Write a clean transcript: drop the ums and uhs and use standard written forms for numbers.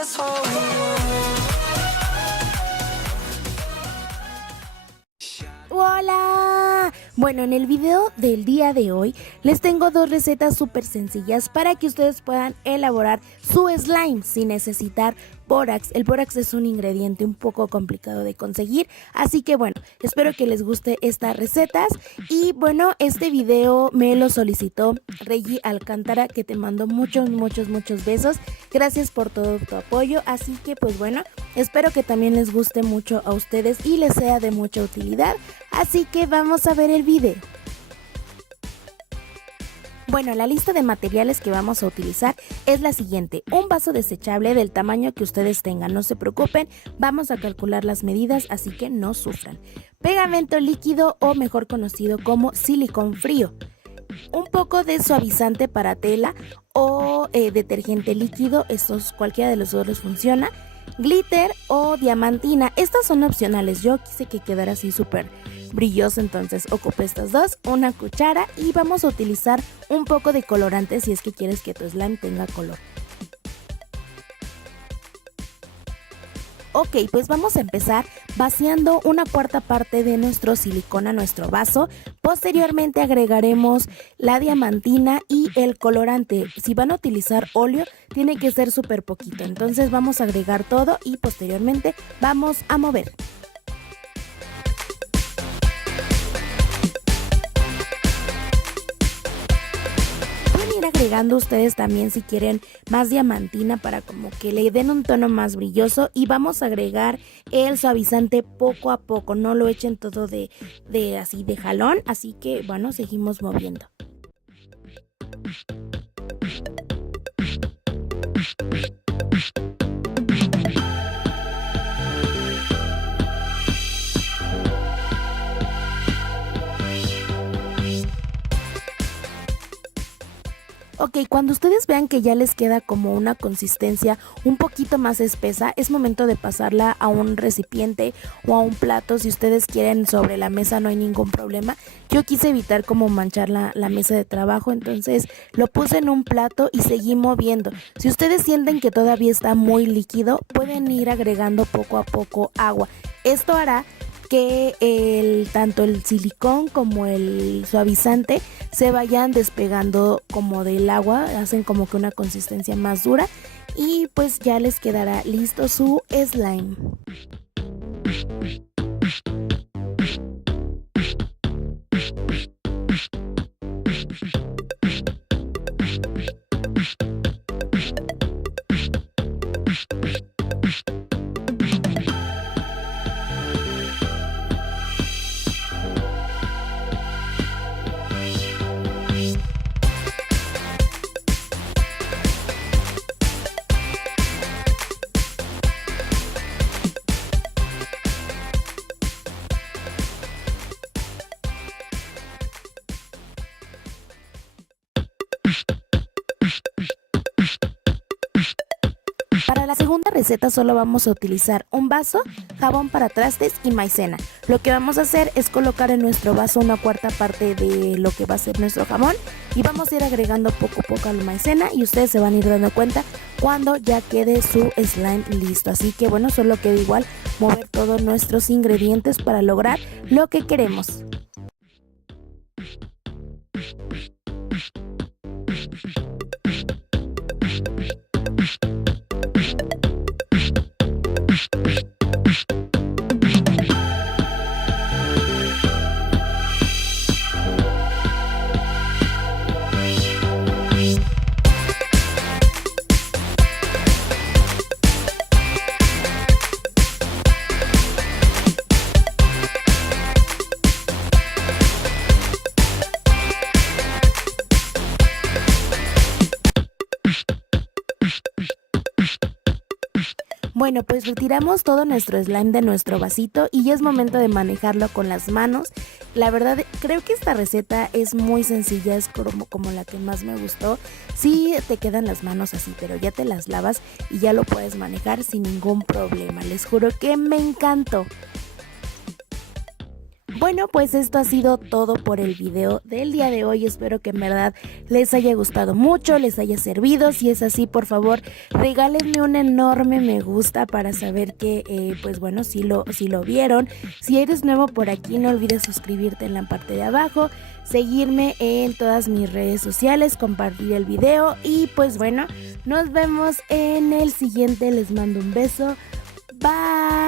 just hold me. ¡Hola! Bueno, en el video del día de hoy les tengo dos recetas súper sencillas para que ustedes puedan elaborar su slime sin necesitar bórax. El bórax es un ingrediente un poco complicado de conseguir, así que bueno, espero que les guste estas recetas. Y bueno, este video me lo solicitó Reggie Alcántara, que te mando muchos besos. Gracias por todo tu apoyo, así que pues bueno, espero que también les guste mucho a ustedes y les sea de mucha utilidad. Así que vamos a ver el video. Bueno, la lista de materiales que vamos a utilizar es la siguiente: un vaso desechable del tamaño que ustedes tengan, no se preocupen, vamos a calcular las medidas, así que no sufran. Pegamento líquido, o mejor conocido como silicón frío. Un poco de suavizante para tela o detergente líquido, cualquiera de los dos les funciona. Glitter o diamantina, estas son opcionales, yo quise que quedara así súper brilloso, entonces ocupé estas dos, una cuchara, y vamos a utilizar un poco de colorante si es que quieres que tu slime tenga color. Ok, pues vamos a empezar vaciando una cuarta parte de nuestro silicón a nuestro vaso. Posteriormente agregaremos la diamantina y el colorante. Si van a utilizar óleo, tiene que ser súper poquito. Entonces vamos a agregar todo y posteriormente vamos a mover. Agregando ustedes también si quieren más diamantina para como que le den un tono más brilloso, y vamos a agregar el suavizante poco a poco, no lo echen todo de jalón, así que bueno, seguimos moviendo. Ok, cuando ustedes vean que ya les queda como una consistencia un poquito más espesa, es momento de pasarla a un recipiente o a un plato. Si ustedes quieren sobre la mesa, no hay ningún problema. Yo quise evitar como manchar la mesa de trabajo, entonces lo puse en un plato y seguí moviendo. Si ustedes sienten que todavía está muy líquido, pueden ir agregando poco a poco agua. Esto hará que tanto el silicón como el suavizante se vayan despegando como del agua, hacen como que una consistencia más dura, y pues ya les quedará listo su slime. Para la segunda receta solo vamos a utilizar un vaso, jabón para trastes y maicena. Lo que vamos a hacer es colocar en nuestro vaso una cuarta parte de lo que va a ser nuestro jabón, y vamos a ir agregando poco a poco la maicena, y ustedes se van a ir dando cuenta cuando ya quede su slime listo. Así que bueno, solo queda igual mover todos nuestros ingredientes para lograr lo que queremos. Bueno, pues retiramos todo nuestro slime de nuestro vasito y ya es momento de manejarlo con las manos. La verdad, creo que esta receta es muy sencilla, es como la que más me gustó. Sí te quedan las manos así, pero ya te las lavas y ya lo puedes manejar sin ningún problema. Les juro que me encantó. Bueno, pues esto ha sido todo por el video del día de hoy. Espero que en verdad les haya gustado mucho, les haya servido. Si es así, por favor, regálenme un enorme me gusta para saber que, pues bueno, si lo vieron. Si eres nuevo por aquí, no olvides suscribirte en la parte de abajo, seguirme en todas mis redes sociales, compartir el video y pues bueno, nos vemos en el siguiente. Les mando un beso. Bye.